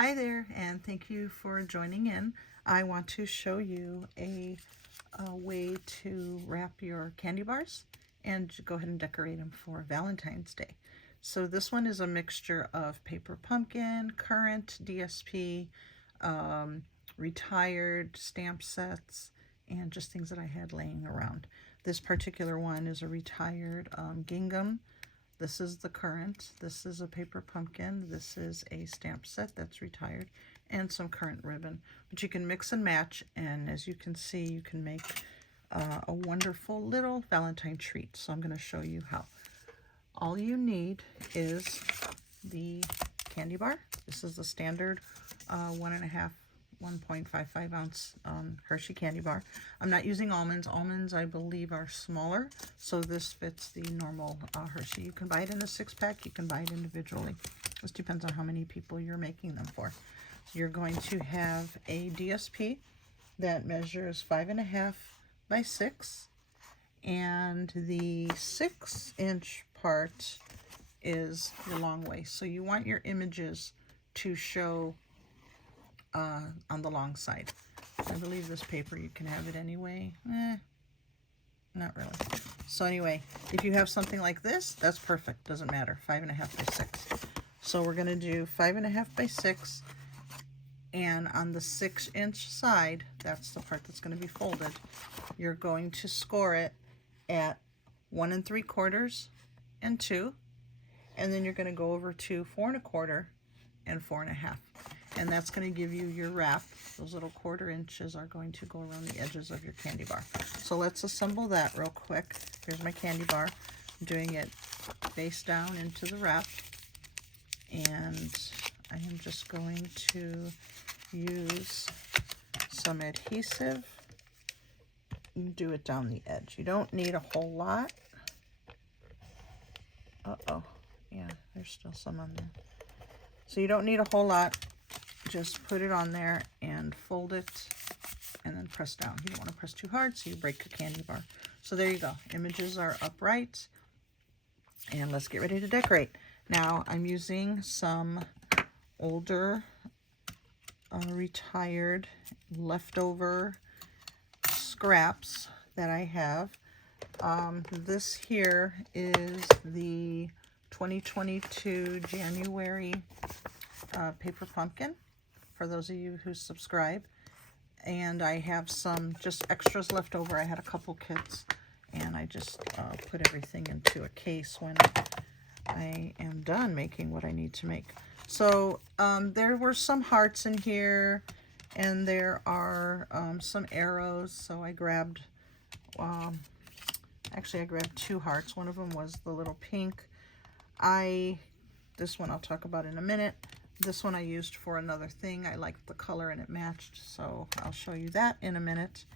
Hi there, and thank you for joining in. I want to show you a way to wrap your candy bars and go ahead and decorate them for Valentine's Day. So this one is a mixture of paper pumpkin, current DSP, retired stamp sets, and just things that I had laying around. This particular one is a retired gingham. This is the current, this is a paper pumpkin, this is a stamp set that's retired, and some current ribbon. But you can mix and match, and as you can see, you can make a wonderful little Valentine treat. So I'm going to show you how. All you need is the candy bar. This is the standard 1.55 ounce Hershey candy bar. I'm not using almonds. Almonds, I believe, are smaller, so this fits the normal Hershey. You can buy it in a 6-pack. You can buy it individually. This depends on how many people you're making them for. You're going to have a DSP that measures 5.5 by 6, and the 6-inch part is the long way. So you want your images to show on the long side. I believe this paper, you can have it anyway. Not really. So anyway, if you have something like this, that's perfect. Doesn't matter. 5.5 by 6. So we're going to do 5.5 by 6, and on the 6-inch side, that's the part that's going to be folded, you're going to score it at 1 3/4 and 2, and then you're going to go over to 4 1/4 and 4.5. And that's going to give you your wrap. Those little 1/4 inches are going to go around the edges of your candy bar. So let's assemble that real quick. Here's my candy bar. I'm doing it face down into the wrap. And I am just going to use some adhesive and do it down the edge. You don't need a whole lot. Uh-oh. Yeah, there's still some on there. So you don't need a whole lot. Just put it on there and fold it and then press down. You don't want to press too hard so you break your candy bar. So there you go. Images are upright. And let's get ready to decorate. Now I'm using some older, retired, leftover scraps that I have. This here is the 2022 January paper pumpkin, for those of you who subscribe. And I have some just extras left over. I had a couple kits, and I just put everything into a case when I am done making what I need to make. So there were some hearts in here, and there are some arrows. So I grabbed, actually I grabbed 2 hearts. One of them was the little pink. This one I'll talk about in a minute. This one I used for another thing. I liked the color and it matched, so I'll show you that in a minute.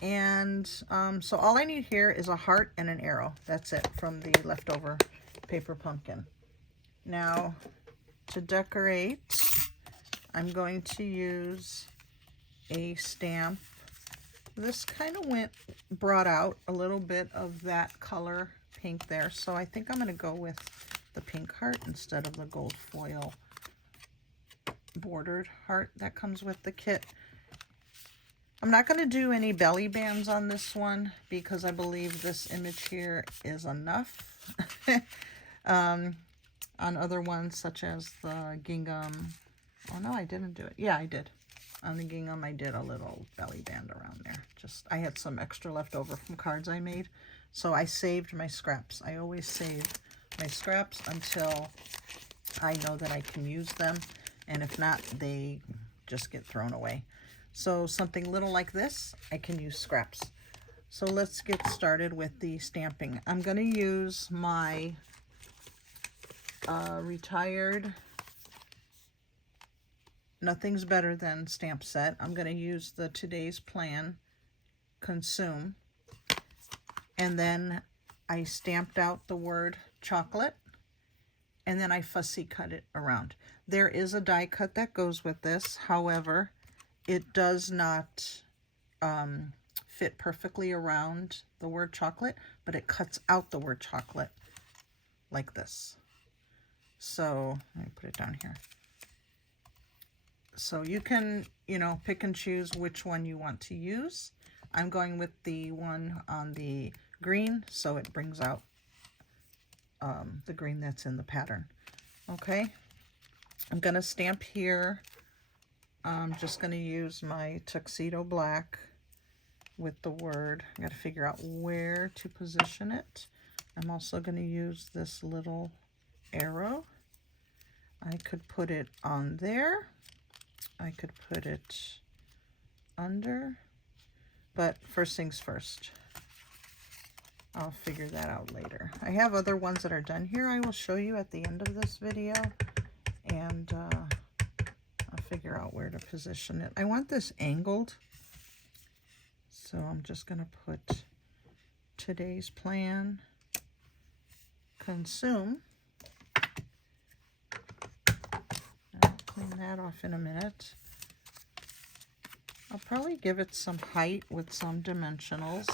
And so all I need here is a heart and an arrow. That's it from the leftover paper pumpkin. Now, to decorate, I'm going to use a stamp. This kind of brought out a little bit of that color pink there, so I think I'm going to go with the pink heart instead of the gold foil bordered heart that comes with the kit. I'm not going to do any belly bands on this one because I believe this image here is enough. On other ones such as the gingham, oh no, I didn't do it. Yeah, I did. On the gingham I did a little belly band around there. I had some extra left over from cards I made, so I saved my scraps. I always save my scraps until I know that I can use them. And if not, they just get thrown away. So something little like this, I can use scraps. So let's get started with the stamping. I'm going to use my retired Nothing's Better Than stamp set. I'm going to use the Today's Plan Consume. And then I stamped out the word chocolate. And then I fussy cut it around. There is a die cut that goes with this. However, it does not fit perfectly around the word chocolate, but it cuts out the word chocolate like this. So let me put it down here. So you can, you know, pick and choose which one you want to use. I'm going with the one on the green, so it brings out the green that's in the pattern. Okay, I'm going to stamp here. I'm just going to use my tuxedo black with the word. I got to figure out where to position it. I'm also going to use this little arrow. I could put it on there. I could put it under, but first things first. I'll figure that out later. I have other ones that are done here I will show you at the end of this video, and I'll figure out where to position it. I want this angled, so I'm just going to put today's plan, consume. I'll clean that off in a minute. I'll probably give it some height with some dimensionals.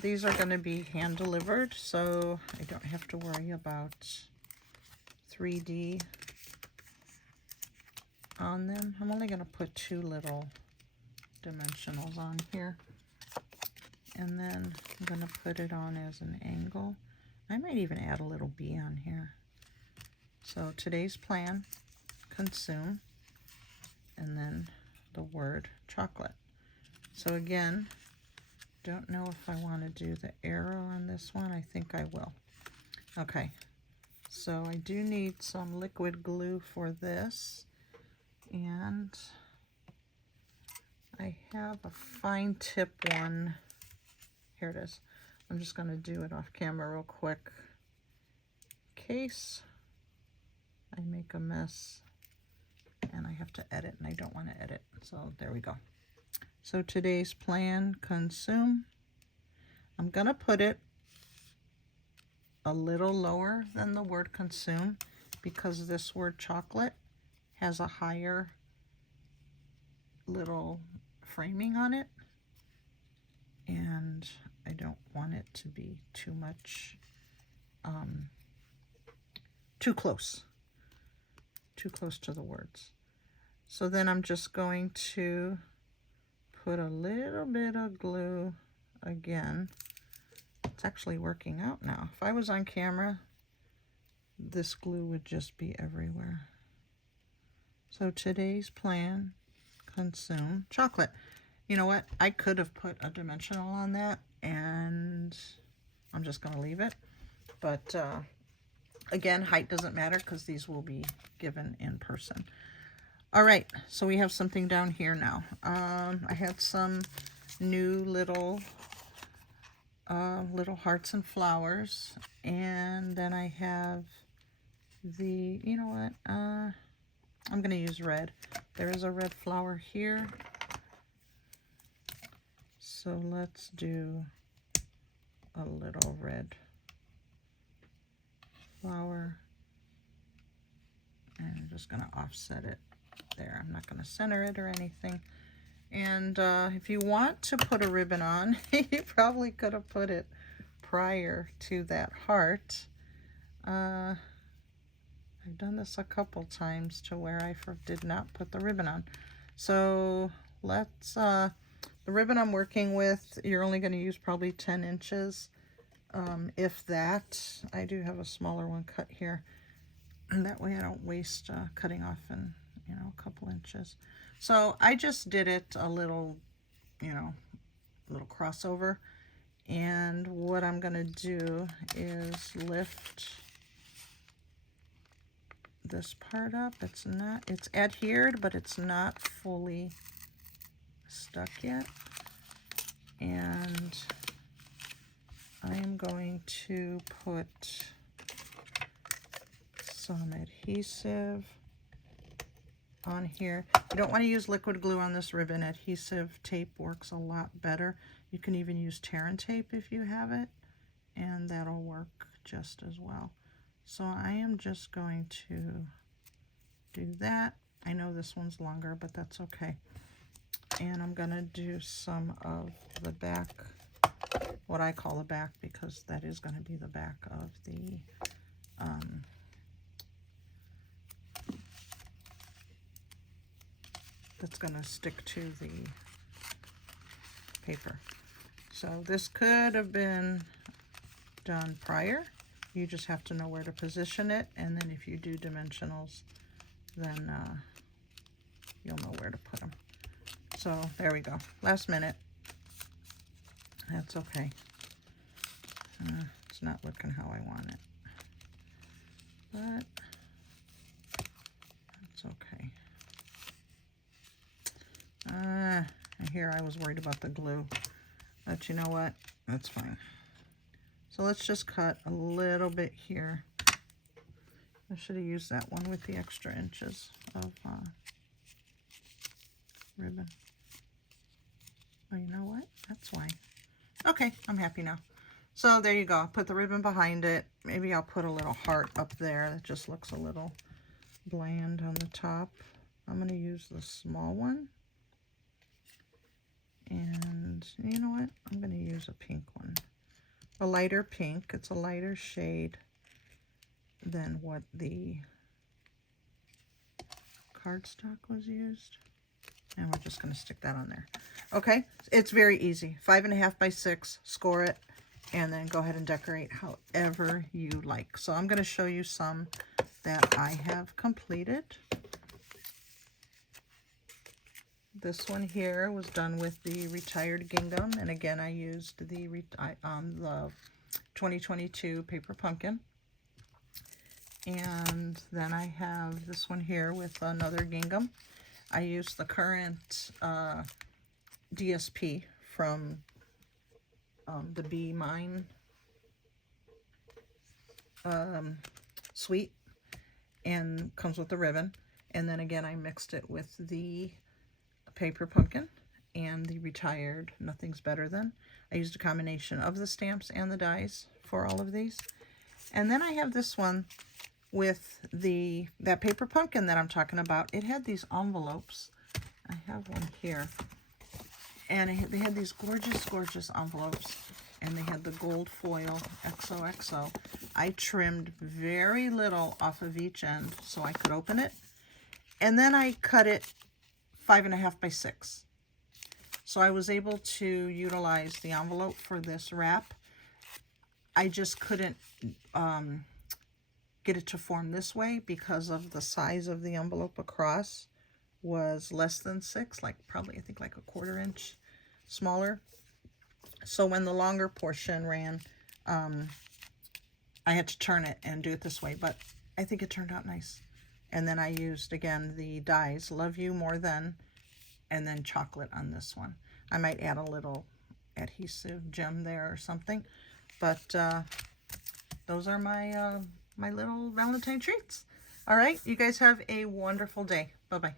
These are going to be hand delivered, so I don't have to worry about 3D on them. I'm only going to put 2 little dimensionals on here, and then I'm going to put it on as an angle. I might even add a little bee on here. So today's plan, consume, and then the word chocolate. So again, don't know if I want to do the arrow on this one. I think I will. Okay, so I do need some liquid glue for this, and I have a fine tip one. Here it is. I'm just going to do it off camera real quick in case I make a mess and I have to edit, and I don't want to edit. So there we go. So today's plan, consume. I'm going to put it a little lower than the word consume because this word chocolate has a higher little framing on it, and I don't want it to be too much, too close to the words. So then I'm just going to put a little bit of glue again. It's actually working out now. If I was on camera, this glue would just be everywhere. So today's plan, consume chocolate. You know what? I could have put a dimensional on that, and I'm just going to leave it. But again, height doesn't matter because these will be given in person. All right, so we have something down here now. I had some new little hearts and flowers, and then I have the, you know what, I'm going to use red. There is a red flower here, so let's do a little red flower, and I'm just going to offset it there. I'm not going to center it or anything. And if you want to put a ribbon on, you probably could have put it prior to that heart. I've done this a couple times to where I did not put the ribbon on. So let's, the ribbon I'm working with, you're only going to use probably 10 inches. If that, I do have a smaller one cut here. And that way I don't waste cutting off in, you know, a couple inches. So I just did it a little, you know, little crossover. And what I'm going to do is lift this part up. It's adhered, but it's not fully stuck yet. And I am going to put some adhesive on here. You don't want to use liquid glue on this ribbon. Adhesive tape works a lot better. You can even use tear and tape if you have it, and that'll work just as well. So I am just going to do that. I know this one's longer, but that's okay. And I'm going to do some of the back, what I call the back, because that is going to be the back of the that's going to stick to the paper. So this could have been done prior. You just have to know where to position it, and then if you do dimensionals, then you'll know where to put them. So there we go. Last minute. That's okay. It's not looking how I want it, but that's okay. Here I was worried about the glue, but you know what? That's fine. So let's just cut a little bit here. I should have used that one with the extra inches of ribbon. Oh, you know what? That's why. Okay, I'm happy now. So there you go. I'll put the ribbon behind it. Maybe I'll put a little heart up there. That just looks a little bland on the top. I'm going to use the small one. And you know what? I'm going to use a pink one. A lighter pink. It's a lighter shade than what the cardstock was used. And we're just going to stick that on there. Okay, it's very easy. 5.5 by 6, score it, and then go ahead and decorate however you like. So I'm going to show you some that I have completed. This one here was done with the retired gingham, and again I used the 2022 paper pumpkin. And then I have this one here with another gingham. I used the current DSP from the Be Mine suite, and comes with the ribbon. And then again I mixed it with the paper pumpkin and the retired Nothing's Better Than. I used a combination of the stamps and the dies for all of these. And then I have this one with that paper pumpkin that I'm talking about. It had these envelopes. I have one here. And they had these gorgeous, gorgeous envelopes. And they had the gold foil XOXO. I trimmed very little off of each end so I could open it. And then I cut it 5.5 by 6. So I was able to utilize the envelope for this wrap. I just couldn't get it to form this way because of the size of the envelope across was less than 6, like probably I think like 1/4 inch smaller. So when the longer portion ran, I had to turn it and do it this way, but I think it turned out nice. And then I used, again, the dies, Love You More Than, and then chocolate on this one. I might add a little adhesive gem there or something. But those are my, my little Valentine treats. All right, you guys have a wonderful day. Bye-bye.